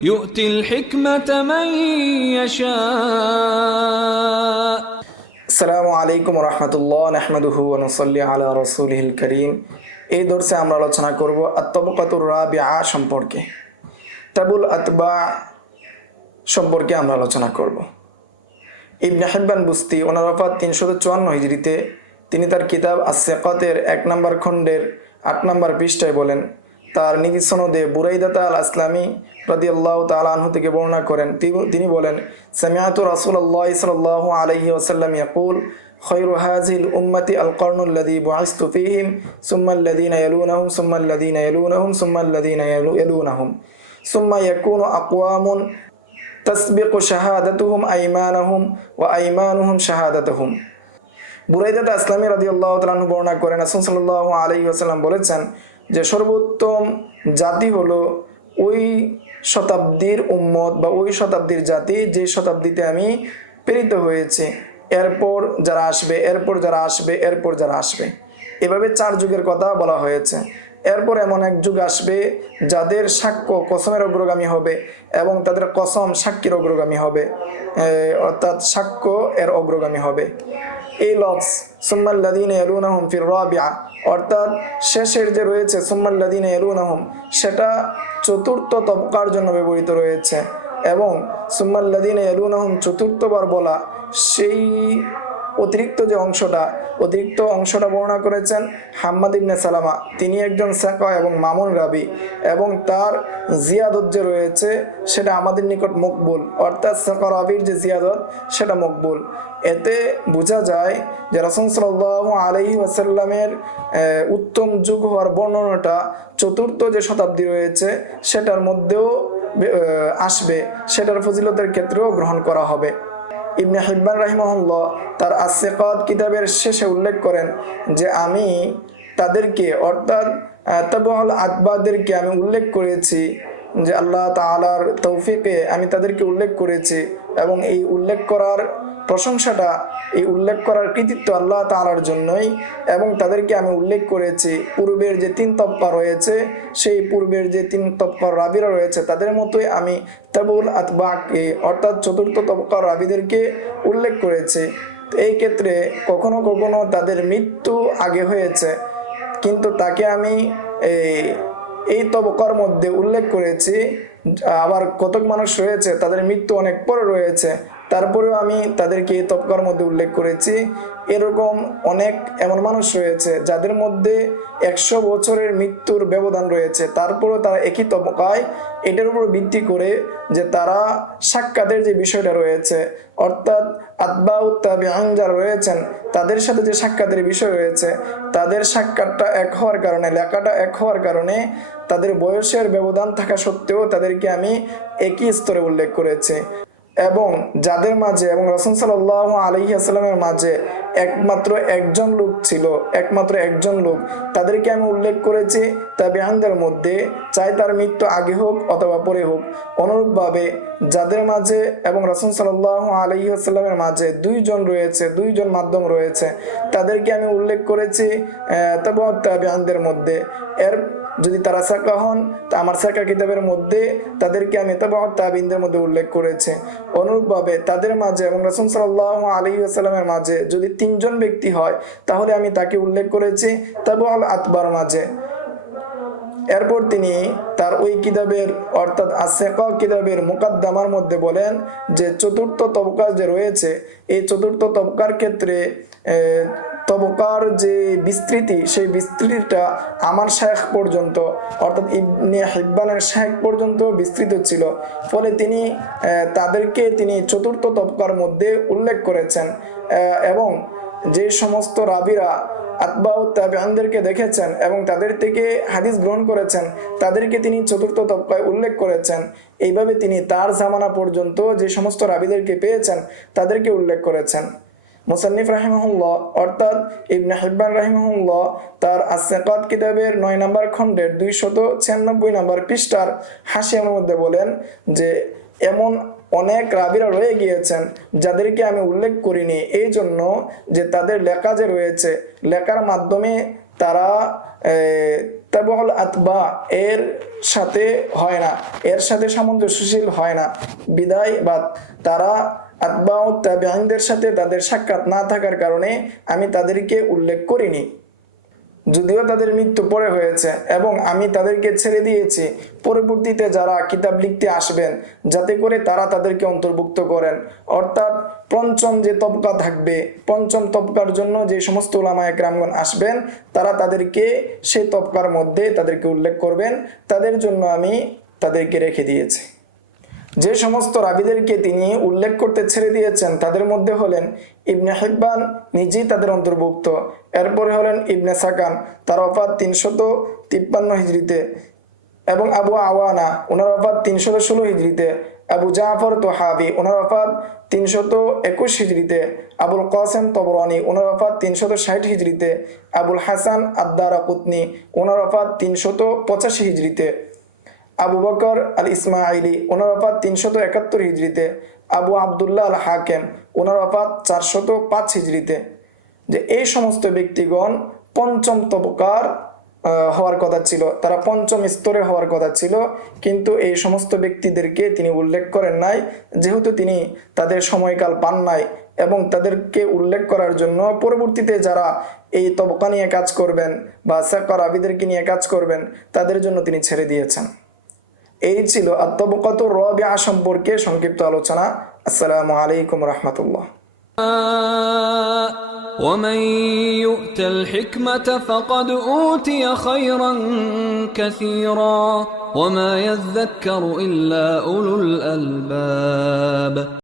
يؤتي الحكمة من يشاء আসসালামু আলাইকুম রহমতুল্লাহ নাহমাদুহু ওয়া নুসাল্লি আলা রাসূলিহিল কারীম। এই দর্শে আমরা আলোচনা করব আত-তাবাকাতুর রাবিআ সম্পর্কে, তাবুল আতবা সম্পর্কে আমরা আলোচনা করব। ইবনে হিব্বান বুস্তি ওনার ওফাত 354 হিজরিতে, তিনি তার কিতাব আস-সিকাতের 1 নম্বর খণ্ডের 8 নম্বর পৃষ্ঠায় বলেন, তার নিজ সনদে বুরাইদা আল আসলামী রাদিয়াল্লাহু তাআলা আনহু থেকে বর্ণনা করেন, তিনি বলেন, সামিআতু রাসূলুল্লাহ সাল্লাল্লাহু আলাইহি ওয়াসাল্লাম ইয়াকুল খায়রু হাযিহিল উম্মতি আল কারনুল লাযী বু'ইসতু ফীহিম সুম্মা আল্লাযীনা ইয়ালুনাহুম সুম্মা আল্লাযীনা ইয়ালুনাহুম সুম্মা আল্লাযীনা ইয়ালুনাহুম সুম্মা ইয়াকুনু আকওয়ামুন তাসবিকু শাহাদাতুহুম আইমানাহুম ওয়া আইমানুহুম শাহাদাতুহুম। বুরাইদা আসলামী রাদিয়াল্লাহু তাআলা আনহু বর্ণনা করেন, রাসূল সাল্লাল্লাহু আলাইহি ওয়াসাল্লাম বলেছেন যে সর্বোত্তম জাতি হলো ওই শতাব্দীর উম্মত বা ওই শতাব্দীর জাতি যে শতাব্দীতে আমি প্রেরিত হয়েছি, এরপর যারা আসবে, এরপর যারা আসবে, এরপর যারা আসবে, এভাবে 4 যুগের কথা বলা হয়েছে। এরপর এমন এক যুগ আসবে যাদের সাক্ষ্য কসমের অগ্রগামী হবে এবং তাদের কসম সাক্ষীর অগ্রগামী হবে, অর্থাৎ সাক্ষ্য এর অগ্রগামী হবে। এই লফজ সুম্মাল্লাযীনা ইয়ালুনাহুম ফির রাবিআ, অর্থাৎ শেষের যে রয়েছে সুম্মাল্লাযীনা ইয়ালুনাহুম, সেটা চতুর্থ তবকার জন্য ব্যবহৃত রয়েছে এবং সুম্মাল্লাযীনা ইয়ালুনাহুম চতুর্থবার বলা, সেই অতিরিক্ত অংশটা বর্ণনা করেছেন হাম্মাদ ইবনে সালামা। তিনি একজন সাকা এবং মামুন রাবি এবং তার জিয়াদত যে রয়েছে সেটা আমাদের নিকট মকবুল, অর্থাৎ সাকা রাবির যে জিয়াদত সেটা মকবুল। এতে বোঝা যায় যে রাসূল সাল্লাল্লাহু আলাইহি ওয়াসাল্লামের উত্তম যুগ হওয়ার বর্ণনাটা চতুর্থ যে শতাব্দী রয়েছে সেটার মধ্যেও আসবে, সেটার ফজিলতের ক্ষেত্রেও গ্রহণ করা হবে। ইবনে হিব্বান রাহিমাহুল্লাহ তার আস-সিকাত কিতাবের শেষে উল্লেখ করেন যে আমি তাদেরকে, অর্থাৎ তাবউল আতবাদেরকে আমি উল্লেখ করেছি, যে আল্লাহ তাআলার তৌফিকে আমি তাদেরকে উল্লেখ করেছি এবং এই উল্লেখ করার প্রশংসাটা, এই উল্লেখ করার কৃতিত্ব আল্লাহ তাআলার জন্যই, এবং তাদেরকে আমি উল্লেখ করেছি পূর্বের যে 3 তবকা রয়েছে, সেই পূর্বের যে 3 তবকার রাবিরা রয়েছে তাদের মতোই আমি তাবুল আতবাকে, অর্থাৎ চতুর্থ তবকার রাবিদেরকে উল্লেখ করেছি। এই ক্ষেত্রে কখনো কখনো তাদের মৃত্যু আগে হয়েছে, কিন্তু তাকে আমি এই তবকার মধ্যে উল্লেখ করেছি। আবার কতক মানুষ রয়েছে তাদের মৃত্যু অনেক পরে রয়েছে, তারপরেও আমি তাদেরকে এই তবকার মধ্যে উল্লেখ করেছি। এরকম অনেক এমন মানুষ রয়েছে যাদের মধ্যে 100 বছরের মৃত্যুর ব্যবধান রয়েছে, তারপরেও তারা একই তবকায়, এটার উপর ভিত্তি করে যে তারা সাক্ষাতের যে বিষয়টা রয়েছে, অর্থাৎ আতবাউত তাবিঈন যারা রয়েছেন তাদের সাথে যে সাক্ষাতের বিষয় রয়েছে, তাদের সাক্ষাৎটা এক হওয়ার কারণে, লেখাটা এক হওয়ার কারণে, তাদের বয়সের ব্যবধান থাকা সত্ত্বেও তাদেরকে আমি একই স্তরে উল্লেখ করেছি। এবং যাদের মাঝে এবং রাসূল সাল্লাল্লাহু আলাইহি ওয়াসাল্লামের মাঝে একমাত্র একজন লোক ছিল, তাদেরকে আমি উল্লেখ করেছি তাবিঈনদের মধ্যে, চাই তার মৃত্যু আগে হোক অথবা পরে হোক। অনুরূপভাবে যাদের মাঝে এবং রাসূল সাল্লাল্লাহু আলাইহি ওয়াসাল্লামের মাঝে 2 জন রয়েছে, 2 জন মাধ্যম রয়েছে, তাদেরকে আমি উল্লেখ করেছি তাবিঈনদের মধ্যে। এর যদি তারা সাকা হন তা আমার সাকা কিতাবের মধ্যে তাদেরকে আমি তাবাউত তাবিঈনদের মধ্যে উল্লেখ করেছি। অনুরূপভাবে তাদের মাঝে এবং রাসূল সাল্লাল্লাহু আলাইহি ওয়াসাল্লামের মাঝে যদি 3 জন ব্যক্তি হয়, তাহলে আমি তাকে উল্লেখ করেছি তাবাউল আতবার মাঝে। এরপর তিনি তার ওই কিতাবের, অর্থাৎ আস-সিকাত কিতাবের মুকাদ্দামার মধ্যে বলেন যে চতুর্থ তবকা যে রয়েছে, এই চতুর্থ তবকার ক্ষেত্রে তবকার যে বিস্তৃতি, সেই বিস্তৃতিটা আমার শাইখ পর্যন্ত, অর্থাৎ ইবনে হিব্বানের শাইখ পর্যন্ত বিস্তৃত ছিল। ফলে তিনি তাদেরকে তিনি চতুর্থ তবকার মধ্যে উল্লেখ করেছেন এবং যে সমস্ত রাবিরা আতবাউত তাবিঈনদেরকে দেখেছেন এবং তাদের থেকে হাদিস গ্রহণ করেছেন, তাদেরকে তিনি চতুর্থ তবকায় উল্লেখ করেছেন। এইভাবে তিনি তার জামানা পর্যন্ত যে সমস্ত রাবিদেরকে পেয়েছেন তাদেরকে উল্লেখ করেছেন। মুসান্নিফ রাহিমাহুল্লাহ, অর্থাৎ ইবনে হিব্বান রাহিমাহুল্লাহ তার আস-সিকাত কিতাবের 9 নম্বর খণ্ডের 296 নম্বর পৃষ্ঠার হাশিয়ার মধ্যে বলেন যে এমন অনেক রাবিরা রয়ে গিয়েছেন যাদেরকে আমি উল্লেখ করিনি, এই জন্য যে তাদের লেখা যে রয়েছে, লেখার মাধ্যমে তারা তাবউল আতবা এর সাথে হয় না, এর সাথে সামঞ্জস্যশীল হয় না বিদায়, বা তারা আতবা ও তাবেঈনদের সাথে তাদের সাক্ষাৎ না থাকার কারণে আমি তাদেরকে উল্লেখ করিনি, যদিও তাদের মৃত্যু পরে হয়েছে, এবং আমি তাদেরকে ছেড়ে দিয়েছি পরবর্তীতে যারা কিতাব লিখতে আসবেন যাতে করে তারা তাদেরকে অন্তর্ভুক্ত করেন। অর্থাৎ পঞ্চম যে তবকা থাকবে, পঞ্চম তবকার জন্য যে সমস্ত উলামায়ে কেরামগণ আসবেন তারা তাদেরকে সেই তবকার মধ্যে তাদেরকে উল্লেখ করবেন, তাদের জন্য আমি তাদেরকে রেখে দিয়েছি। যে সমস্ত রাবীদেরকে তিনি উল্লেখ করতে ছেড়ে দিয়েছেন তাদের মধ্যে হলেন ইবনে হিব্বান, নিজেই তাদের অন্তর্ভুক্ত। এরপরে হলেন ইবনে সাকান, তার ওফাত 353 হিজরিতে, এবং আবু আওয়ানা, ওনার ওফাত 316 হিজরিতে, আবু জাফর তোহাবি, ওনার ওফাত 321 হিজরিতে, আবুল কাসেম তবরানি, ওনার ওফাত 360 হিজরিতে, আবুল হাসান আদ-দারাকুতনি, ওনার ওফাত 385 হিজরিতে, আবু বকর আল ইসমাইলি, ওনার ওফাত 371 হিজরিতে, আবু আবদুল্লাহ আল হাকেম, ওনার ওফাত 405 হিজরিতে। যে এই সমস্ত ব্যক্তিগণ পঞ্চম তবকার হওয়ার কথা ছিল, তারা পঞ্চম স্তরে হওয়ার কথা ছিল, কিন্তু এই সমস্ত ব্যক্তিদেরকে তিনি উল্লেখ করেন নাই, যেহেতু তিনি তাদের সময়কাল পান নাই, এবং তাদেরকে উল্লেখ করার জন্য পরবর্তীতে যারা এই তবকা নিয়ে কাজ করবেন বা সাকার আবিদেরকে নিয়ে কাজ করবেন তাদের জন্য তিনি ছেড়ে দিয়েছেন। এই ছিল আত-তাবাকাতুর রাবিআ সম্পর্কে সংক্ষিপ্ত আলোচনা। আসসালামু আলাইকুম রাহমাতুল্লাহ। ومن يؤت الحكمة فقد أوتي خيرا كثيرا وما يذكر إلا أولو الألباب